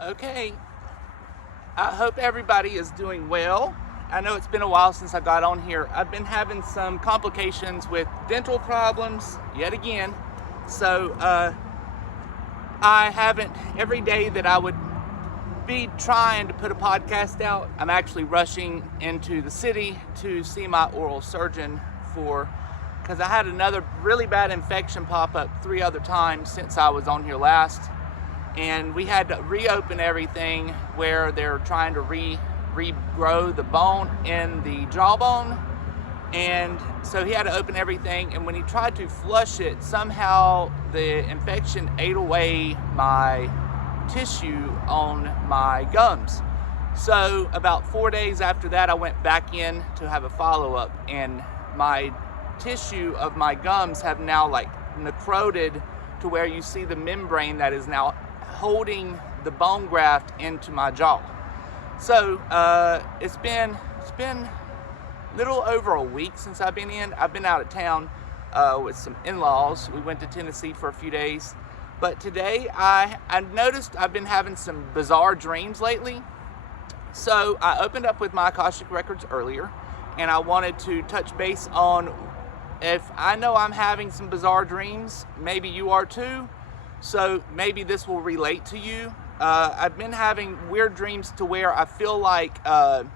Okay, I hope everybody is doing well. I know it's been a while since I got on here. I've been having some complications with dental problems yet again. So I haven't, every day that I would be trying to put a podcast out, I'm actually rushing into the city to see my oral surgeon because I had another really bad infection pop up 3 other times since I was on here last. And we had to reopen everything where they're trying to regrow the bone in the jawbone. And so he had to open everything. And when he tried to flush it, somehow the infection ate away my tissue on my gums. So about 4 days after that, I went back in to have a follow-up, and my tissue of my gums have now like necroted to where you see the membrane that is now holding the bone graft into my jaw. So it's been a little over a week since I've been in. I've been out of town with some in-laws. We went to Tennessee for a few days. But today I noticed I've been having some bizarre dreams lately. So I opened up with my Akashic records earlier, and I wanted to touch base on if I know I'm having some bizarre dreams, maybe you are too. So maybe this will relate to you. I've been having weird dreams to where I feel like I'm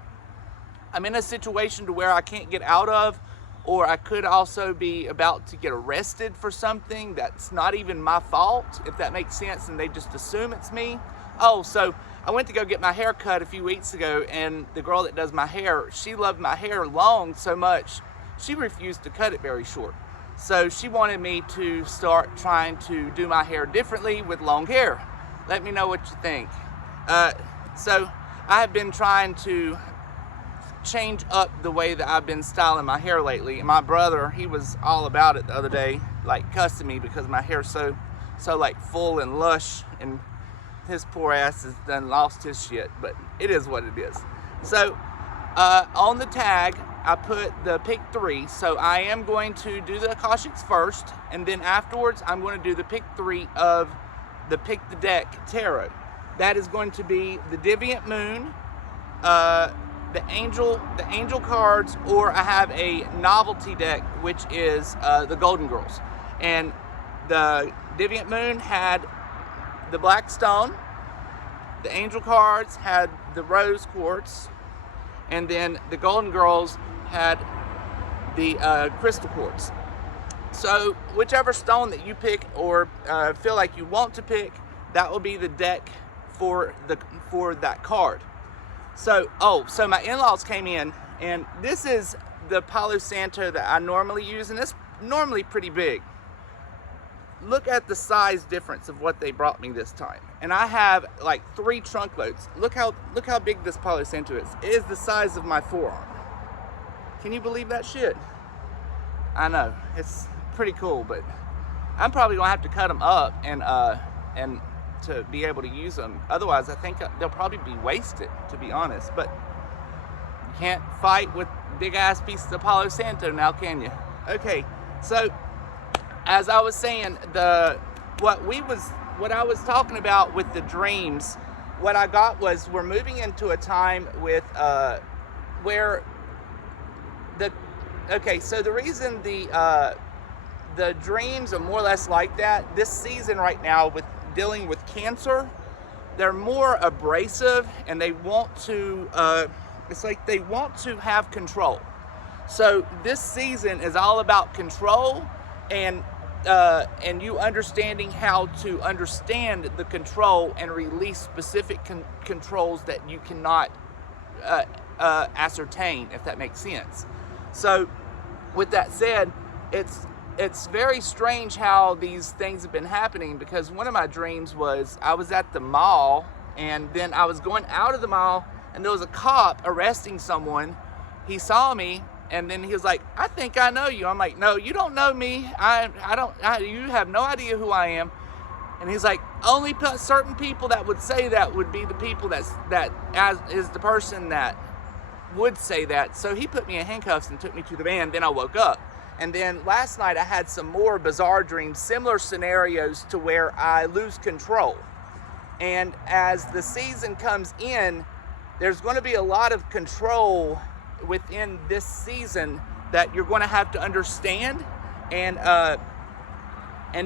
in a situation to where I can't get out of, or I could also be about to get arrested for something that's not even my fault, if that makes sense, and they just assume it's me. Oh, so I went to go get my hair cut a few weeks ago, and the girl that does my hair, she loved my hair long so much, she refused to cut it very short. So she wanted me to start trying to do my hair differently with long hair. Let me know what you think. So I have been trying to change up the way that I've been styling my hair lately. And my brother, he was all about it the other day, like cussing me because my hair's so like full and lush, and his poor ass has done lost his shit, but it is what it is. So on the tag, I put the pick 3, so I am going to do the Akashics first, and then afterwards I'm going to do the pick 3 of the Pick the Deck Tarot. That is going to be the Deviant Moon, the angel cards, or I have a novelty deck, which is the Golden Girls. And the Deviant Moon had the Black Stone, the angel cards had the Rose Quartz, and then the Golden Girls had the crystal quartz. So whichever stone that you pick or feel like you want to pick, that will be the deck for that card. So so my in-laws came in, and this is the Palo Santo that I normally use, and it's normally pretty big. Look at the size difference of what they brought me this time. And I have like 3 trunk loads. Look how big this Palo Santo is. It is the size of my forearm. Can you believe that shit? I know, it's pretty cool, but I'm probably gonna have to cut them up and to be able to use them. Otherwise, I think they'll probably be wasted, to be honest. But you can't fight with big ass pieces of Palo Santo now, can you? Okay, so as I was saying, what I was talking about with the dreams, what I got was we're moving into a time with where so the reason the dreams are more or less like that this season right now with dealing with cancer, they're more abrasive, and they want to it's like they want to have control. So this season is all about control, and you understanding how to understand the control and release specific controls that you cannot ascertain, if that makes sense. So with that said, it's very strange how these things have been happening, because one of my dreams was I was at the mall, and then I was going out of the mall, and there was a cop arresting someone. He saw me, and then he was like, "I think I know you." I'm like, "No, you don't know me. You have no idea who I am." And he's like, "Only certain people that would say that would be the people that is the person that would say that." So he put me in handcuffs and took me to the van. Then I woke up. And then last night I had some more bizarre dreams, similar scenarios to where I lose control. And as the season comes in, there's going to be a lot of control within this season that you're going to have to understand and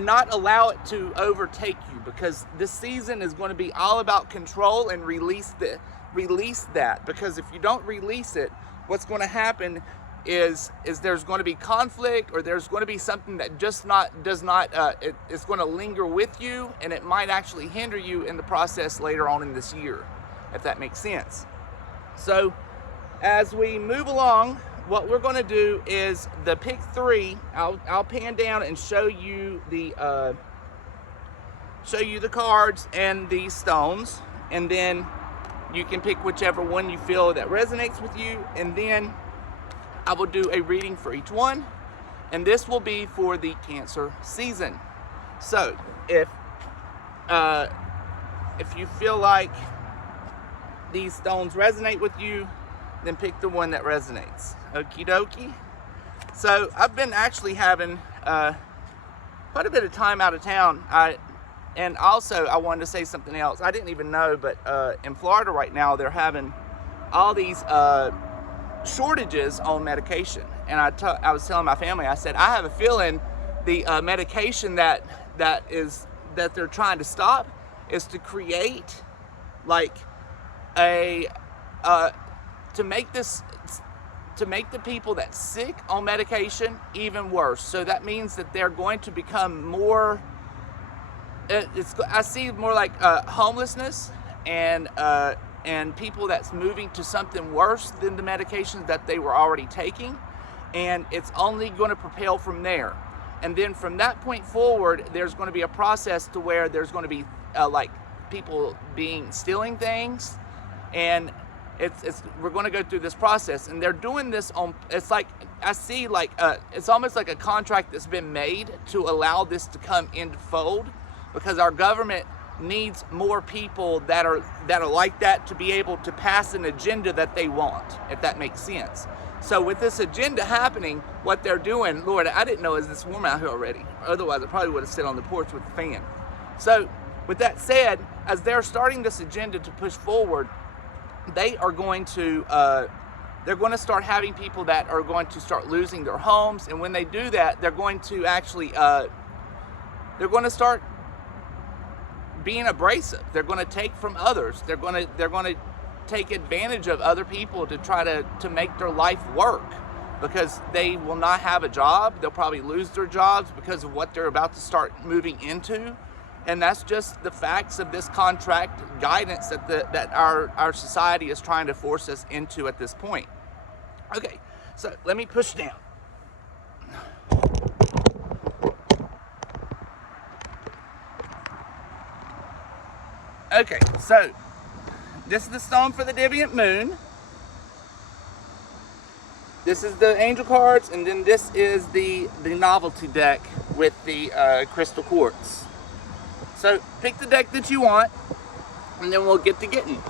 not allow it to overtake you, because this season is going to be all about control and release that. Because if you don't release it, what's going to happen is there's going to be conflict, or there's going to be something that it's going to linger with you, and it might actually hinder you in the process later on in this year, if that makes sense. So as we move along, what we're going to do is the pick 3. I'll pan down and show you the cards and the stones, and then you can pick whichever one you feel that resonates with you, and then I will do a reading for each one, and this will be for the Cancer season. So if you feel like these stones resonate with you, then pick the one that resonates. Okie dokie. So I've been actually having quite a bit of time out of town. And also I wanted to say something else. I didn't even know, but in Florida right now they're having all these shortages on medication. And I was telling my family, I said, I have a feeling the medication that they're trying to stop is to create like to make the people that's sick on medication even worse. So that means that they're going to become more, I see more like homelessness and people that's moving to something worse than the medications that they were already taking, and it's only going to propel from there. And then from that point forward, there's going to be a process to where there's going to be like people stealing things, and we're going to go through this process. And they're doing this on, it's like, I see like it's almost like a contract that's been made to allow this to come into fold, because our government needs more people that are like that to be able to pass an agenda that they want, if that makes sense. So with this agenda happening, what they're doing, Lord, I didn't know it's this warm out here already. Otherwise, I probably would have sat on the porch with the fan. So with that said, as they're starting this agenda to push forward, they are going to they're going to start having people that are going to start losing their homes. And when they do that, they're going to actually they're going to start being abrasive. They're going to take from others. They're going to take advantage of other people to try to make their life work, because they will not have a job. They'll probably lose their jobs because of what they're about to start moving into. And that's just the facts of this contract guidance that our society is trying to force us into at this point. Okay, so let me push down. Okay, so this is the stone for the Deviant Moon. This is the angel cards, and then this is the novelty deck with the crystal quartz. So pick the deck that you want, and then we'll get to getting.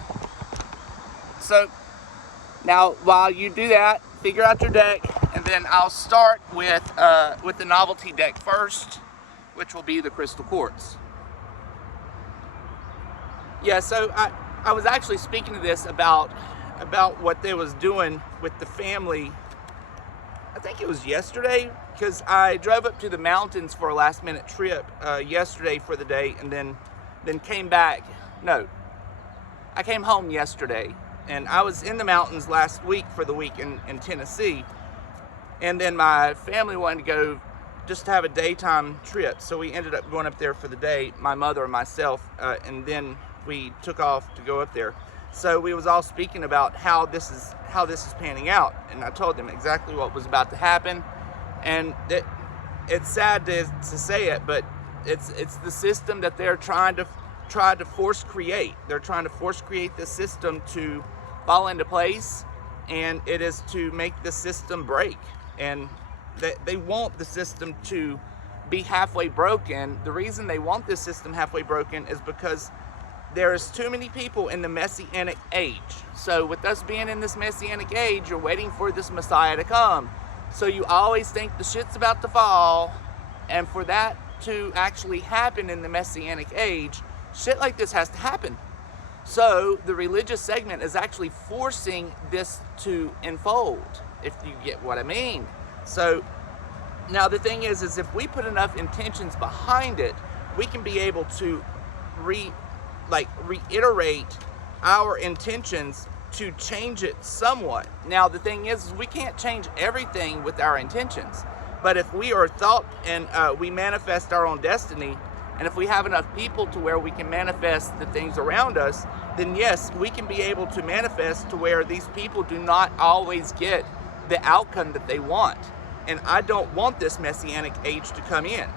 So now while you do that, figure out your deck, and then I'll start with the novelty deck first, which will be the crystal quartz. Yeah, so I was actually speaking to this about what they was doing with the family. I think it was yesterday, because I drove up to the mountains for a last minute trip yesterday for the day, and then came back. No, I came home yesterday, and I was in the mountains last week for the week in Tennessee, and then my family wanted to go just to have a daytime trip, so we ended up going up there for the day, my mother and myself, and then we took off to go up there. So we was all speaking about how this is panning out, and I told them exactly what was about to happen. And it's sad to say it, but it's the system that they're trying to force create. They're trying to force create this system to fall into place, and it is to make the system break. And they want the system to be halfway broken. The reason they want this system halfway broken is because there's too many people in the Messianic age. So with us being in this Messianic age, you're waiting for this Messiah to come. So you always think the shit's about to fall, and for that to actually happen in the Messianic age, Shit like this has to happen. So the religious segment is actually forcing this to unfold, if you get what I mean. So now the thing is if we put enough intentions behind it, we can be able to reiterate our intentions to change it somewhat. Now the thing is we can't change everything with our intentions, but if we are thought and we manifest our own destiny, and if we have enough people to where we can manifest the things around us, then yes, we can be able to manifest to where these people do not always get the outcome that they want. And I don't want this messianic age to come in.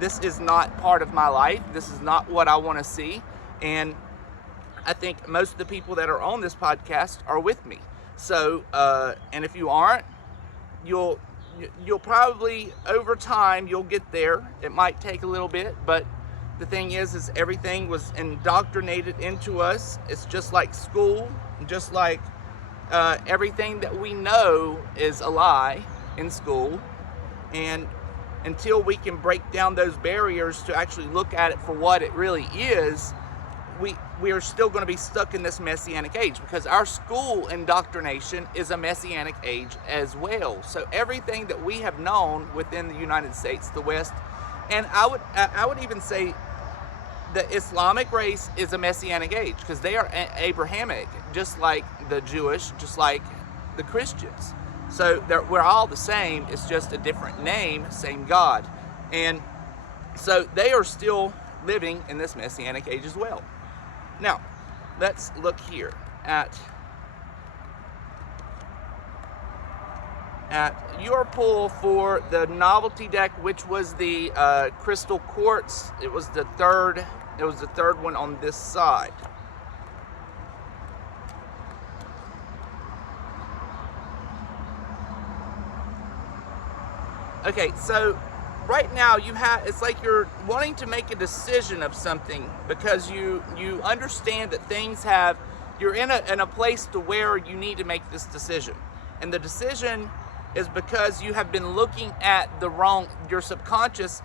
This is not part of my life. This is not what I want to see. And I think most of the people that are on this podcast are with me. So, and if you aren't, you'll probably, over time, you'll get there. It might take a little bit, but the thing is everything was indoctrinated into us. It's just like school, just like everything that we know is a lie in school. And until we can break down those barriers to actually look at it for what it really is, we are still going to be stuck in this messianic age, because our school indoctrination is a messianic age as well. So everything that we have known within the United States, the West, and I would even say the Islamic race is a messianic age, because they are Abrahamic, just like the Jewish, just like the Christians. So we're all the same. It's just a different name, same God. And so they are still living in this messianic age as well. Now, let's look here at your pull for the novelty deck, which was the crystal quartz. It was the third one on this side. Okay, so right now it's like you're wanting to make a decision of something, because you understand that you're in a place to where you need to make this decision. And the decision is because you have been looking at your subconscious,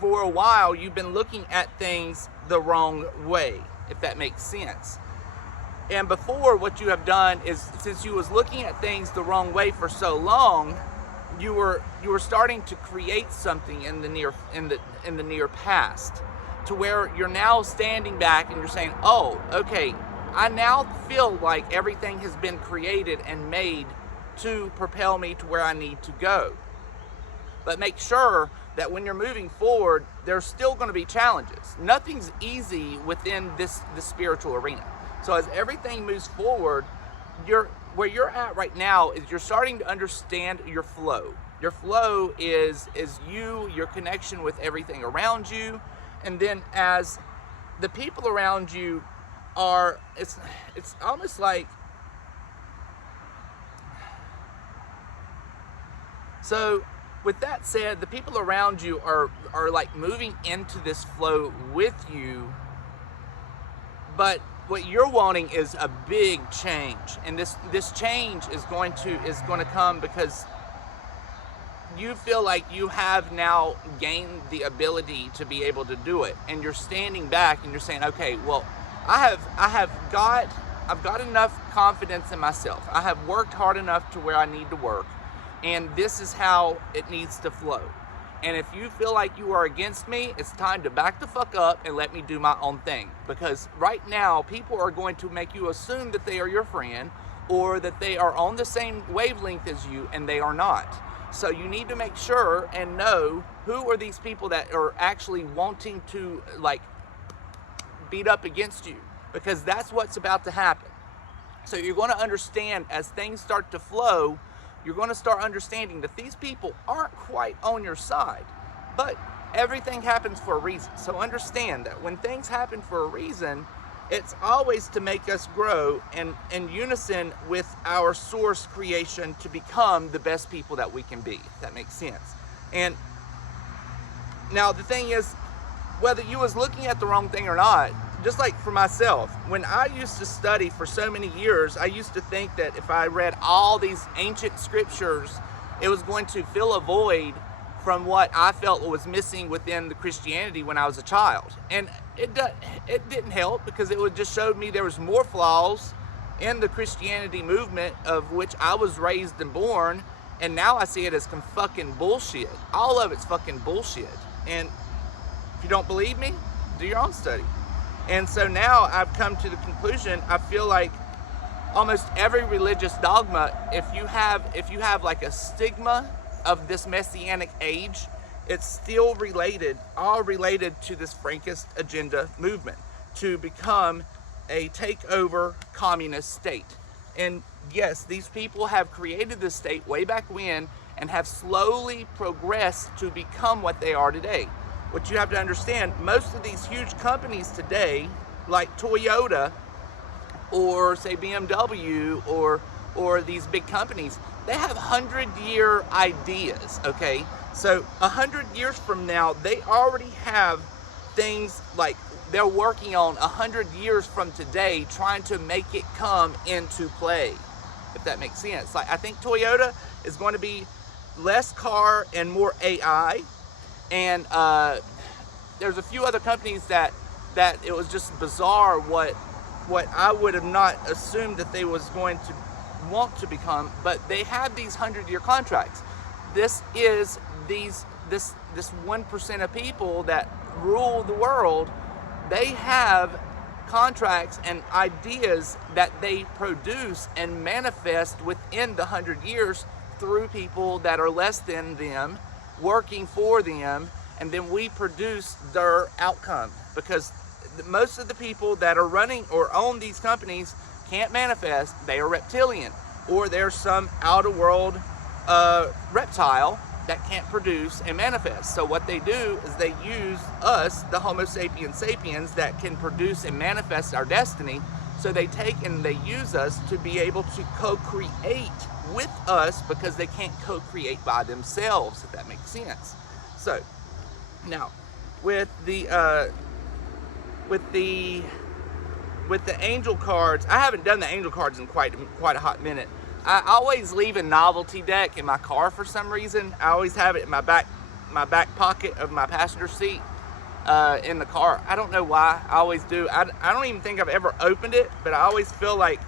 for a while you've been looking at things the wrong way, if that makes sense. And before, what you have done is, since you was looking at things the wrong way for so long, you were starting to create something in the near past, to where you're now standing back and you're saying, oh, okay, I now feel like everything has been created and made to propel me to where I need to go. But make sure that when you're moving forward, there's still going to be challenges. Nothing's easy within the spiritual arena. So as everything moves forward, where you're at right now is you're starting to understand your flow. Your flow is your connection with everything around you. And then as the people around you it's almost like, so with that said, the people around you are like moving into this flow with you, but what you're wanting is a big change, and this change is going to come because you feel like you have now gained the ability to be able to do it, and you're standing back and you're saying, okay, well, I've got enough confidence in myself. I have worked hard enough to where I need to work, and this is how it needs to flow. And if you feel like you are against me, it's time to back the fuck up and let me do my own thing. Because right now, people are going to make you assume that they are your friend, or that they are on the same wavelength as you, and they are not. So you need to make sure and know who are these people that are actually wanting to like beat up against you, because that's what's about to happen. So you're going to understand, as things start to flow, you're going to start understanding that these people aren't quite on your side, but everything happens for a reason. So understand that when things happen for a reason, it's always to make us grow and in unison with our source creation to become the best people that we can be, if that makes sense. And now the thing is, whether you was looking at the wrong thing or not, just like for myself, when I used to study for so many years, I used to think that if I read all these ancient scriptures, it was going to fill a void from what I felt was missing within the Christianity when I was a child. And it didn't help, because it would just show me there was more flaws in the Christianity movement of which I was raised and born, and now I see it as fucking bullshit. All of it's fucking bullshit. And if you don't believe me, do your own study. And so now I've come to the conclusion, I feel like almost every religious dogma, if you have like a stigma of this messianic age, it's still all related to this Frankist agenda movement to become a takeover communist state. And yes, these people have created this state way back when and have slowly progressed to become what they are today. What you have to understand, most of these huge companies today, like Toyota or say BMW or these big companies, they have 100-year ideas, okay? So 100 years from now, they already have things like they're working on 100 years from today, trying to make it come into play, if that makes sense. Like, I think Toyota is going to be less car and more AI, and there's a few other companies that it was just bizarre what I would have not assumed that they was going to want to become, but they have these 100-year contracts. This is this 1% of people that rule the world. They have contracts and ideas that they produce and manifest within the 100 years through people that are less than them, working for them, and then we produce their outcome. Because most of the people that are running or own these companies can't manifest. They are reptilian, or there's some outer world reptile that can't produce and manifest. So what they do is they use us, the Homo sapiens sapiens, that can produce and manifest our destiny. So they take and they use us to be able to co-create with us, because they can't co-create by themselves, if that makes sense. So now with the angel cards, I haven't done the angel cards in quite a hot minute. I always leave a novelty deck in my car for some reason. I always have it in my back pocket of my passenger seat in the car. I don't know why. I always do. I don't even think I've ever opened it, but I always feel like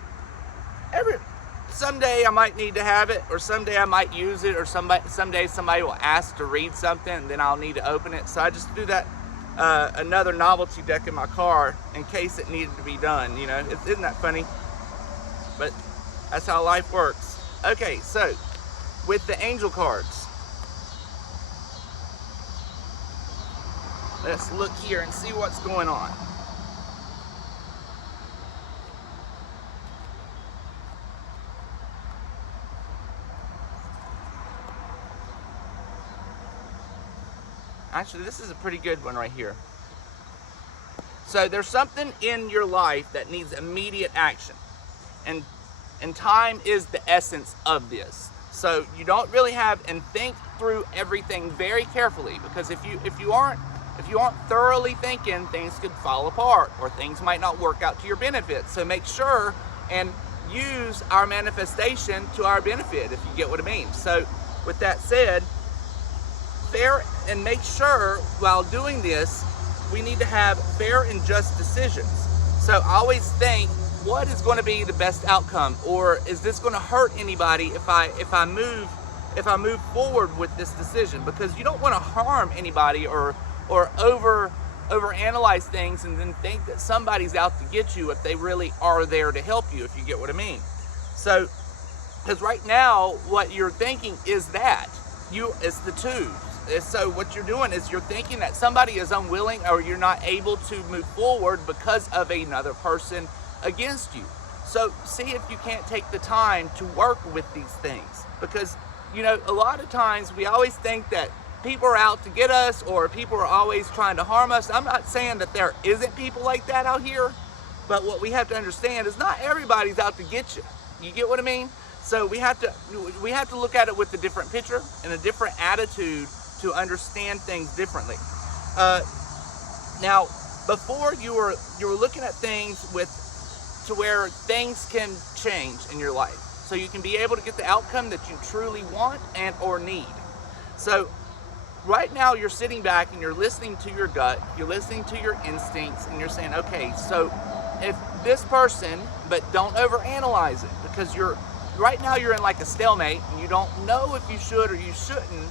someday I might need to have it, or someday I might use it, or someday somebody will ask to read something, and then I'll need to open it. So I just do that. Another novelty deck in my car in case it needed to be done. You know, isn't that funny? But that's how life works. Okay, so with the angel cards, let's look here and see what's going on. Actually, this is a pretty good one right here. So there's something in your life that needs immediate action. And time is the essence of this. So you don't really have, and think through everything very carefully, because if you aren't thoroughly thinking, things could fall apart, or things might not work out to your benefit. So make sure and use our manifestation to our benefit, if you get what I mean. So with that said, and make sure while doing this, we need to have fair and just decisions. So I always think, what is going to be the best outcome, or is this going to hurt anybody if I move forward with this decision? Because you don't want to harm anybody or over analyze things and then think that somebody's out to get you if they really are there to help you, if you get what I mean. So because right now what you're thinking is that it's the two. So what you're doing is you're thinking that somebody is unwilling, or you're not able to move forward because of another person against you. So see if you can't take the time to work with these things, because you know, a lot of times we always think that people are out to get us, or people are always trying to harm us. I'm not saying that there isn't people like that out here, but what we have to understand is not everybody's out to get you. You get what I mean? So we have to look at it with a different picture and a different attitude to understand things differently. Now, before you were looking at things to where things can change in your life, so you can be able to get the outcome that you truly want and or need. So right now you're sitting back and you're listening to your gut, you're listening to your instincts, and you're saying, okay, so if this person, but don't overanalyze it, because right now you're in like a stalemate and you don't know if you should or you shouldn't,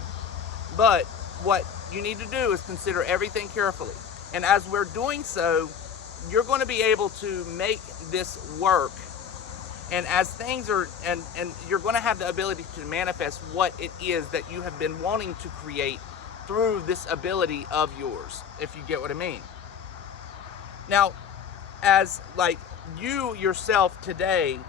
but what you need to do is consider everything carefully. And as we're doing so, you're going to be able to make this work. And as things are, and you're going to have the ability to manifest what it is that you have been wanting to create through this ability of yours, if you get what I mean. Now, as like you yourself today,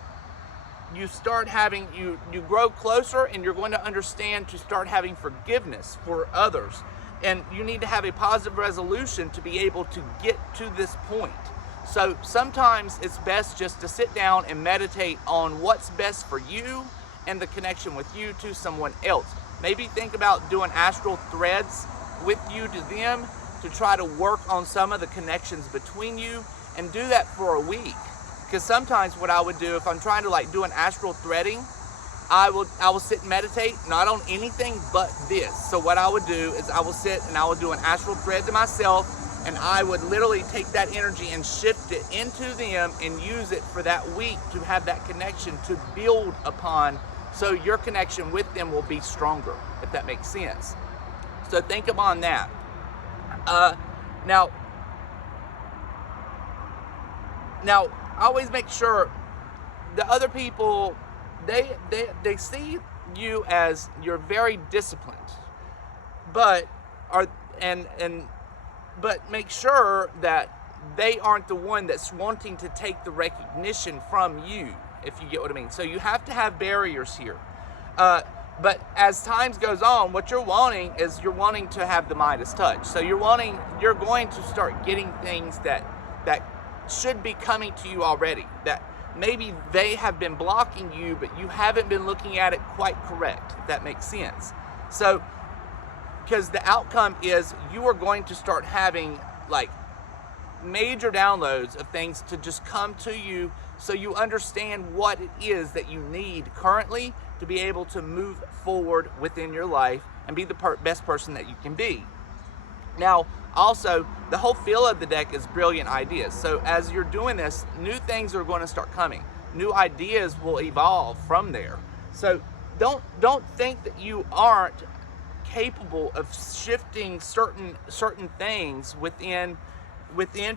you start having, you grow closer, and you're going to understand to start having forgiveness for others. And you need to have a positive resolution to be able to get to this point. So sometimes it's best just to sit down and meditate on what's best for you and the connection with you to someone else. Maybe think about doing astral threads with you to them to try to work on some of the connections between you, and do that for a week. Because sometimes what I would do if I'm trying to like do an astral threading, I will sit and meditate not on anything but this. So what I would do is I will sit and I will do an astral thread to myself, and I would literally take that energy and shift it into them and use it for that week to have that connection to build upon, so your connection with them will be stronger, if that makes sense. So think upon that. Now always make sure the other people, they see you as you're very disciplined, but make sure that they aren't the one that's wanting to take the recognition from you, if you get what I mean. So you have to have barriers here. But as time goes on, what you're wanting is you're wanting to have the Midas touch. So you're going to start getting things that should be coming to you already, that maybe they have been blocking you, but you haven't been looking at it quite correct, if that makes sense. So, because the outcome is you are going to start having like major downloads of things to just come to you, so you understand what it is that you need currently to be able to move forward within your life and be the best person that you can be. Now, also, the whole feel of the deck is brilliant ideas. So as you're doing this, new things are going to start coming. New ideas will evolve from there. So don't think that you aren't capable of shifting certain things within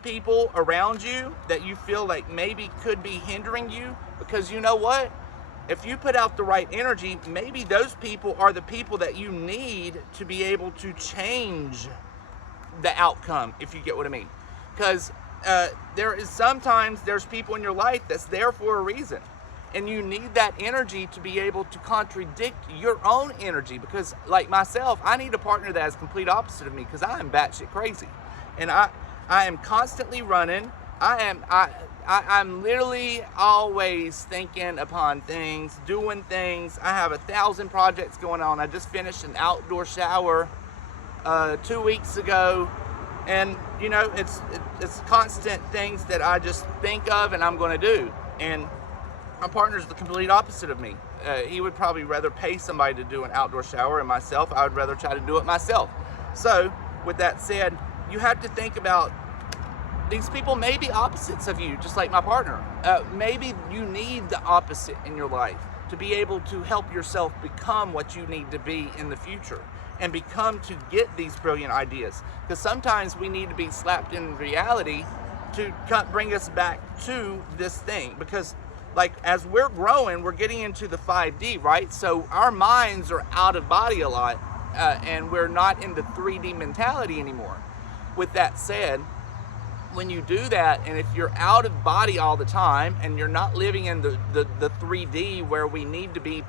people around you that you feel like maybe could be hindering you, because you know what? If you put out the right energy, maybe those people are the people that you need to be able to change the outcome, if you get what I mean. Because there's people in your life that's there for a reason, and you need that energy to be able to contradict your own energy. Because like myself, I need a partner that is complete opposite of me, because I am batshit crazy, and I am constantly running. I'm literally always thinking upon things, doing things. I have 1,000 projects going on. I just finished an outdoor shower 2 weeks ago, and you know, it's constant things that I just think of and I'm going to do. And my partner's the complete opposite of me. He would probably rather pay somebody to do an outdoor shower, and myself, I would rather try to do it myself. So with that said, you have to think about these people may be opposites of you, just like my partner. Maybe you need the opposite in your life to be able to help yourself become what you need to be in the future, and become to get these brilliant ideas. Because sometimes we need to be slapped in reality to bring us back to this thing. Because like as we're growing, we're getting into the 5D, right? So our minds are out of body a lot, and we're not in the 3D mentality anymore. With that said, when you do that, and if you're out of body all the time and you're not living in the 3D where we need to be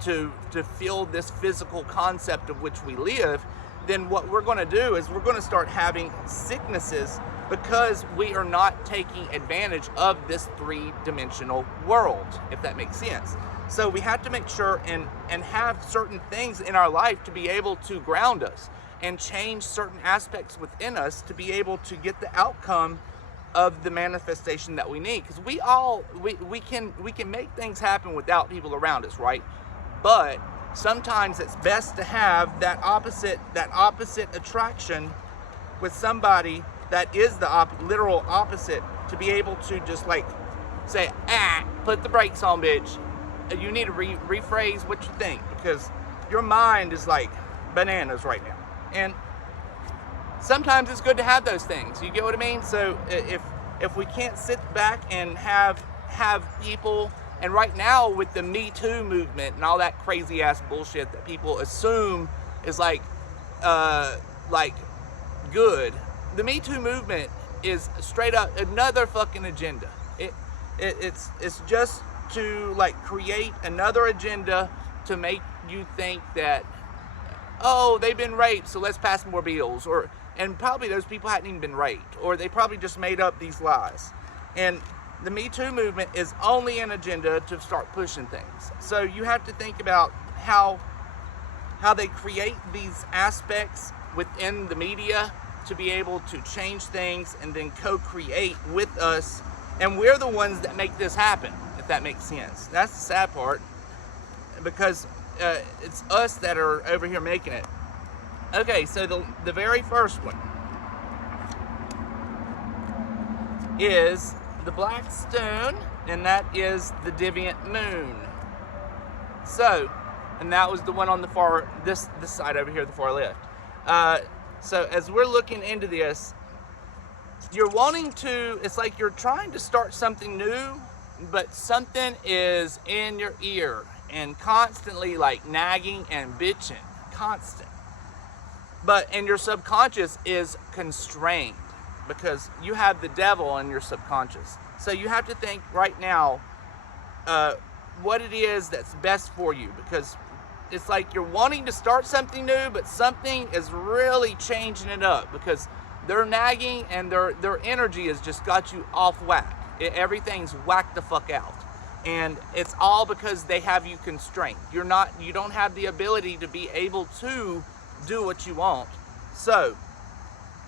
to feel this physical concept of which we live, then what we're going to do is we're going to start having sicknesses, because we are not taking advantage of this 3-dimensional world, if that makes sense. So we have to make sure and have certain things in our life to be able to ground us and change certain aspects within us to be able to get the outcome of the manifestation that we need. Because we can make things happen without people around us, right? But sometimes it's best to have that opposite attraction with somebody that is the literal opposite, to be able to just like say, put the brakes on, bitch. You need to rephrase what you think, because your mind is like bananas right now. And sometimes it's good to have those things. You get what I mean? So if we can't sit back and have people, and right now with the Me Too movement and all that crazy ass bullshit that people assume is like good, the Me Too movement is straight up another fucking agenda. It's just to like create another agenda to make you think that, oh, they've been raped, so let's pass more bills, and probably those people hadn't even been raped, or they probably just made up these lies. And the Me Too movement is only an agenda to start pushing things. So you have to think about how they create these aspects within the media to be able to change things and then co-create with us. And we're the ones that make this happen, if that makes sense. That's the sad part, because it's us that are over here making it. Okay, so the very first one is the Black Stone, and that is the Deviant Moon. So, and that was the one on the far, this side over here, the far left. So as we're looking into this, you're wanting to, it's like you're trying to start something new, but something is in your ear and constantly like nagging and bitching, constant. And your subconscious is constrained because you have the devil in your subconscious. So you have to think right now what it is that's best for you, because it's like you're wanting to start something new, but something is really changing it up because they're nagging and their energy has just got you off whack. Everything's whacked the fuck out. And it's all because they have you constrained. You don't have the ability to be able to do what you want. So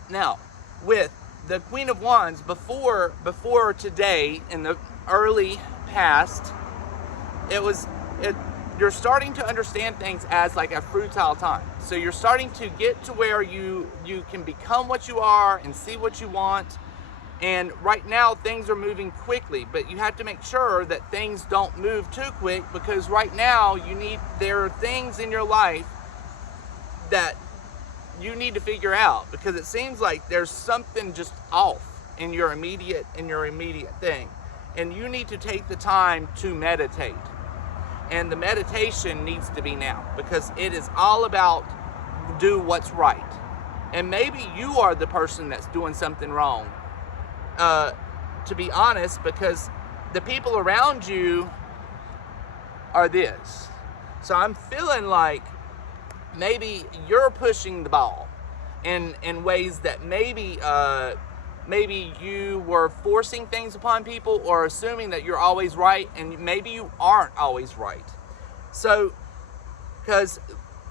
now with the Queen of Wands, before today, in the early past, you're starting to understand things as like a fruitile time. So you're starting to get to where you can become what you are and see what you want. And right now things are moving quickly, but you have to make sure that things don't move too quick, because right now there are things in your life that you need to figure out, because it seems like there's something just off in your immediate thing, and you need to take the time to meditate. And the meditation needs to be now, because it is all about do what's right. And maybe you are the person that's doing something wrong, to be honest, because the people around you are this. So I'm feeling like maybe you're pushing the ball in ways that maybe you were forcing things upon people, or assuming that you're always right, and maybe you aren't always right. So, because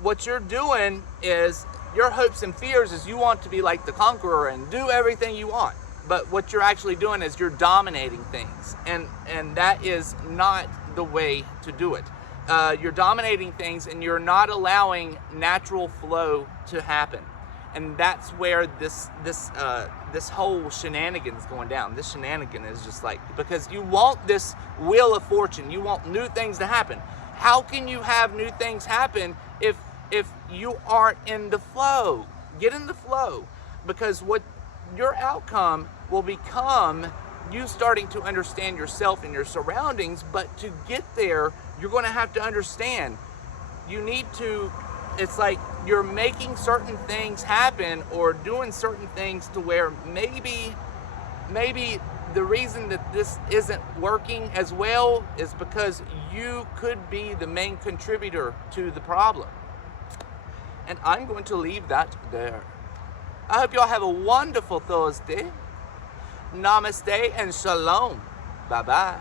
what you're doing is, your hopes and fears is you want to be like the conqueror and do everything you want. But what you're actually doing is you're dominating things, and that is not the way to do it. You're dominating things and you're not allowing natural flow to happen. And that's where this whole shenanigan's going down. This shenanigan is just like, because you want this wheel of fortune, you want new things to happen. How can you have new things happen if you aren't in the flow? Get in the flow, because what your outcome will become you starting to understand yourself and your surroundings. But to get there, you're going to have to understand, you need to, it's like you're making certain things happen or doing certain things to where maybe the reason that this isn't working as well is because you could be the main contributor to the problem. And I'm going to leave that there. I hope y'all have a wonderful Thursday. Namaste and shalom. Bye-bye.